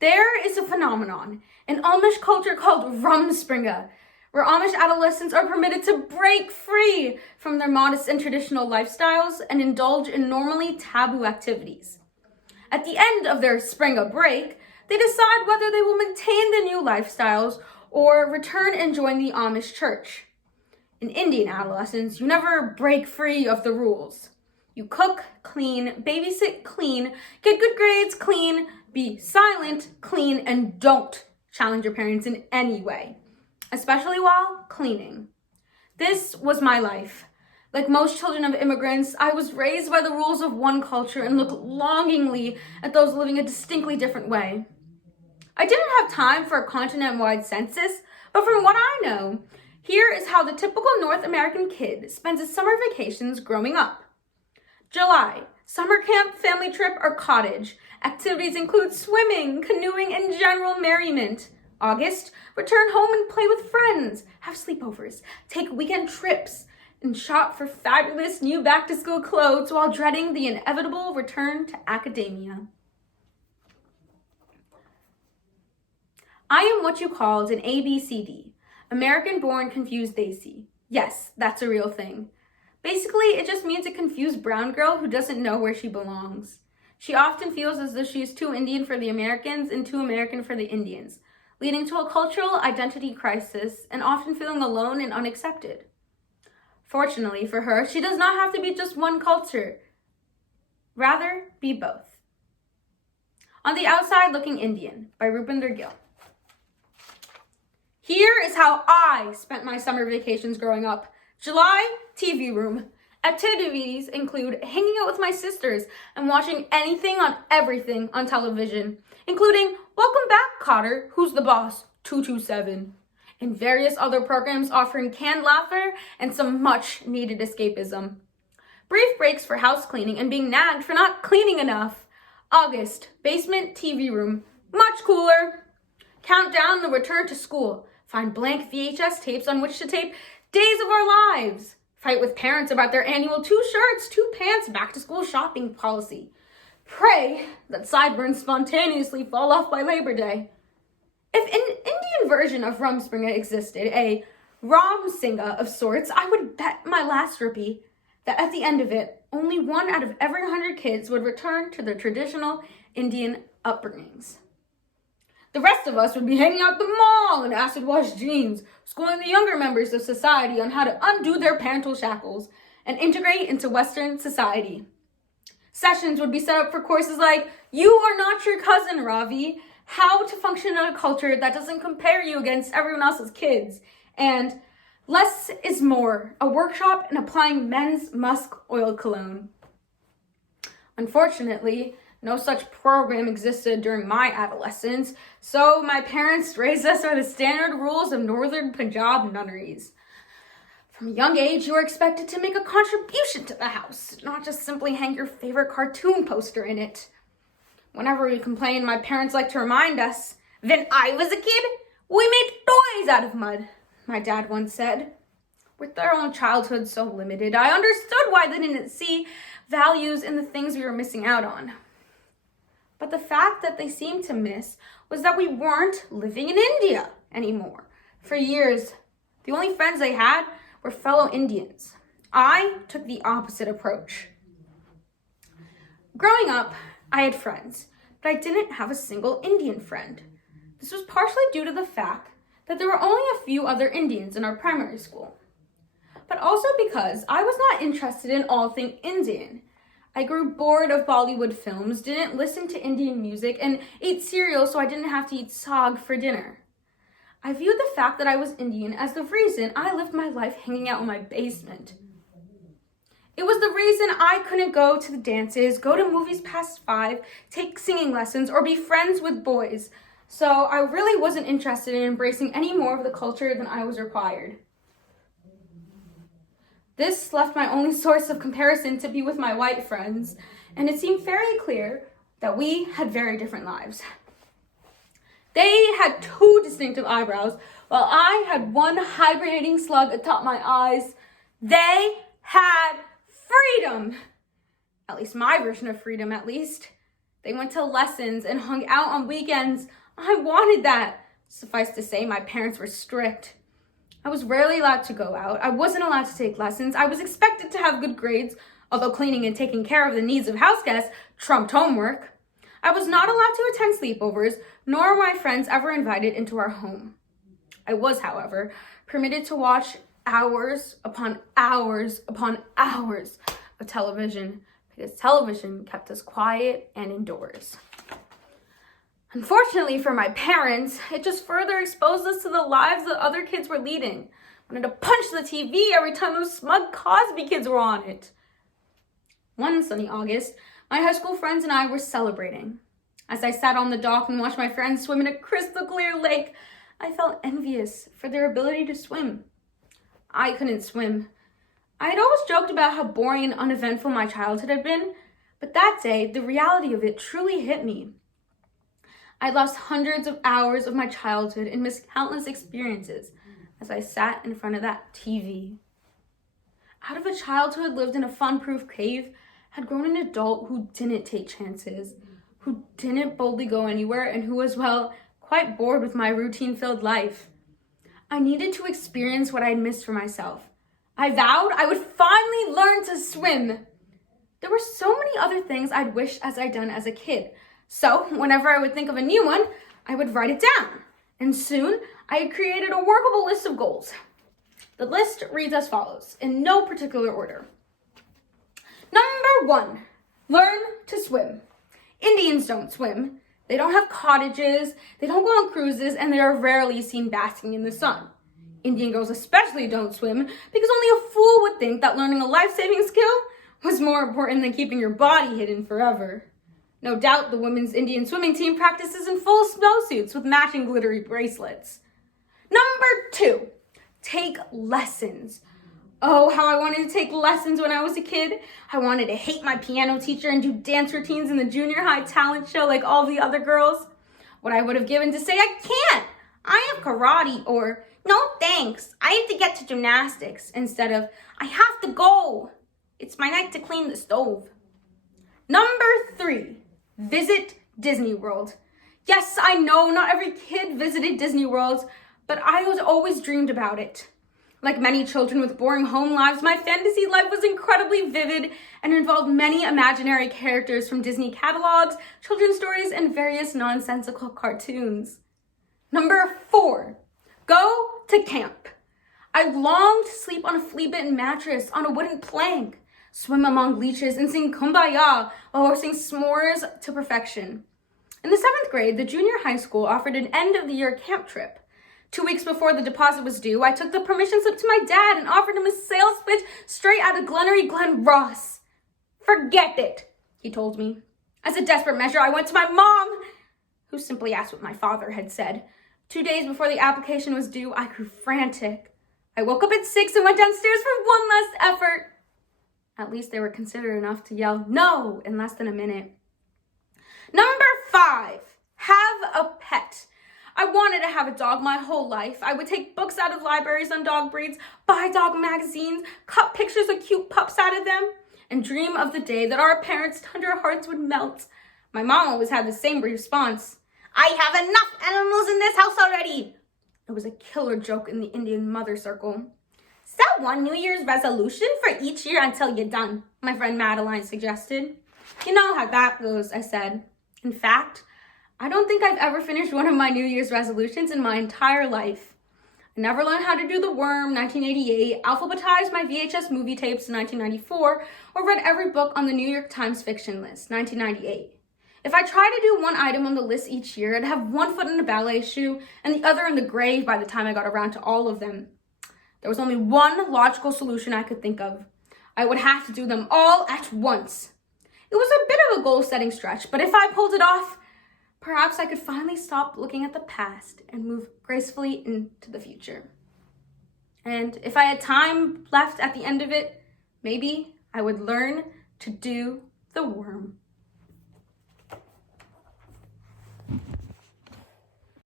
There is a phenomenon in Amish culture called Rumspringa, where Amish adolescents are permitted to break free from their modest and traditional lifestyles and indulge in normally taboo activities. At the end of their Springa break, they decide whether they will maintain the new lifestyles or return and join the Amish church. In Indian adolescence, you never break free of the rules. You cook, clean, babysit, clean, get good grades, clean, be silent, clean, and don't challenge your parents in any way, especially while cleaning. This was my life. Like most children of immigrants, I was raised by the rules of one culture and looked longingly at those living a distinctly different way. I didn't have time for a continent-wide census, but from what I know, here is how the typical North American kid spends his summer vacations growing up. July, summer camp, family trip, or cottage. Activities include swimming, canoeing, and general merriment. August, return home and play with friends, have sleepovers, take weekend trips, and shop for fabulous new back-to-school clothes while dreading the inevitable return to academia. I am what you called an ABCD, American-born confused Daisy. Yes, that's a real thing. Basically, it just means a confused brown girl who doesn't know where she belongs. She often feels as though she is too Indian for the Americans and too American for the Indians, leading to a cultural identity crisis and often feeling alone and unaccepted. Fortunately for her, she does not have to be just one culture, rather be both. On the Outside Looking Indian by Rupinder Gill. Here is how I spent my summer vacations growing up. July, TV room. Activities include hanging out with my sisters and watching anything on everything on television, including Welcome Back, Kotter, Who's the Boss, 227, and various other programs offering canned laughter and some much needed escapism. Brief breaks for house cleaning and being nagged for not cleaning enough. August, basement TV room, much cooler. Count down the return to school. Find blank VHS tapes on which to tape Days of Our Lives. Fight with parents about their annual 2 shirts, 2 pants, back-to-school shopping policy. Pray that sideburns spontaneously fall off by Labor Day. If an Indian version of Rumspringa existed, a Ramsinga of sorts, I would bet my last rupee that at the end of it, only 1 out of every 100 kids would return to their traditional Indian upbringings. The rest of us would be hanging out at the mall in acid-wash jeans, schooling the younger members of society on how to undo their parental shackles and integrate into Western society. Sessions would be set up for courses like, You Are Not Your Cousin, Ravi, How to Function in a Culture That Doesn't Compare You Against Everyone Else's Kids, and Less is More, a workshop in applying men's musk oil cologne. Unfortunately, no such program existed during my adolescence, so my parents raised us by the standard rules of northern Punjab nunneries. From a young age, you are expected to make a contribution to the house, not just simply hang your favorite cartoon poster in it. Whenever we complain, my parents like to remind us, when I was a kid, we made toys out of mud, my dad once said. With their own childhood so limited, I understood why they didn't see values in the things we were missing out on. But the fact that they seemed to miss was that we weren't living in India anymore. For years, the only friends they had were fellow Indians. I took the opposite approach. Growing up, I had friends, but I didn't have a single Indian friend. This was partially due to the fact that there were only a few other Indians in our primary school, but also because I was not interested in all things Indian. I grew bored of Bollywood films, didn't listen to Indian music, and ate cereal so I didn't have to eat saag for dinner. I viewed the fact that I was Indian as the reason I lived my life hanging out in my basement. It was the reason I couldn't go to the dances, go to movies past 5, take singing lessons, or be friends with boys. So I really wasn't interested in embracing any more of the culture than I was required. This left my only source of comparison to be with my white friends, and it seemed fairly clear that we had very different lives. They had 2 distinctive eyebrows, while I had 1 hibernating slug atop my eyes. They had freedom! At least my version of freedom, at least. They went to lessons and hung out on weekends. I wanted that. Suffice to say, my parents were strict. I was rarely allowed to go out. I wasn't allowed to take lessons. I was expected to have good grades, although cleaning and taking care of the needs of house guests trumped homework. I was not allowed to attend sleepovers, nor were my friends ever invited into our home. I was, however, permitted to watch hours upon hours upon hours of television because television kept us quiet and indoors. Unfortunately for my parents, it just further exposed us to the lives that other kids were leading. I wanted to punch the TV every time those smug Cosby kids were on it. One sunny August, my high school friends and I were celebrating. As I sat on the dock and watched my friends swim in a crystal clear lake, I felt envious for their ability to swim. I couldn't swim. I had always joked about how boring and uneventful my childhood had been, but that day, the reality of it truly hit me. I lost hundreds of hours of my childhood and missed countless experiences as I sat in front of that TV. Out of a child who had lived in a fun-proof cave, had grown an adult who didn't take chances, who didn't boldly go anywhere, and who was, well, quite bored with my routine-filled life. I needed to experience what I'd missed for myself. I vowed I would finally learn to swim. There were so many other things I'd wished as I'd done as a kid. So whenever I would think of a new one, I would write it down. And soon I had created a workable list of goals. The list reads as follows, in no particular order. Number 1, learn to swim. Indians don't swim. They don't have cottages, they don't go on cruises, and they are rarely seen basking in the sun. Indian girls especially don't swim because only a fool would think that learning a life-saving skill was more important than keeping your body hidden forever. No doubt the women's Indian swimming team practices in full snowsuits with matching glittery bracelets. Number 2, take lessons. Oh, how I wanted to take lessons when I was a kid. I wanted to hate my piano teacher and do dance routines in the junior high talent show like all the other girls. What I would have given to say, I can't, I have karate, or no thanks, I have to get to gymnastics, instead of, I have to go, it's my night to clean the stove. Number 3, visit Disney World. Yes, I know not every kid visited Disney World, but I was always dreamed about it. Like many children with boring home lives, my fantasy life was incredibly vivid and involved many imaginary characters from Disney catalogs, children's stories, and various nonsensical cartoons. Number 4, go to camp. I longed to sleep on a flea-bitten mattress on a wooden plank, swim among leeches, and sing Kumbaya while roasting s'mores to perfection. In the 7th grade, the junior high school offered an end-of-the-year camp trip. 2 weeks before the deposit was due, I took the permission slip to my dad and offered him a sales pitch straight out of Glennery Glen Ross. Forget it, he told me. As a desperate measure, I went to my mom, who simply asked what my father had said. 2 days before the application was due, I grew frantic. I woke up at 6 and went downstairs for one last effort. At least they were considerate enough to yell no in less than a minute. Number 5, have a pet. I wanted to have a dog my whole life. I would take books out of libraries on dog breeds, buy dog magazines, cut pictures of cute pups out of them, and dream of the day that our parents' tender hearts would melt. My mom always had the same response. I have enough animals in this house already. It was a killer joke in the Indian mother circle. Set one New Year's resolution for each year until you're done, my friend Madeline suggested. You know how that goes, I said. In fact, I don't think I've ever finished one of my New Year's resolutions in my entire life. I never learned how to do the worm, 1988, alphabetized my VHS movie tapes in 1994, or read every book on the New York Times fiction list, 1998. If I tried to do one item on the list each year, I'd have one foot in a ballet shoe and the other in the grave by the time I got around to all of them. There was only one logical solution I could think of. I would have to do them all at once. It was a bit of a goal-setting stretch, but if I pulled it off, perhaps I could finally stop looking at the past and move gracefully into the future. And if I had time left at the end of it, maybe I would learn to do the worm.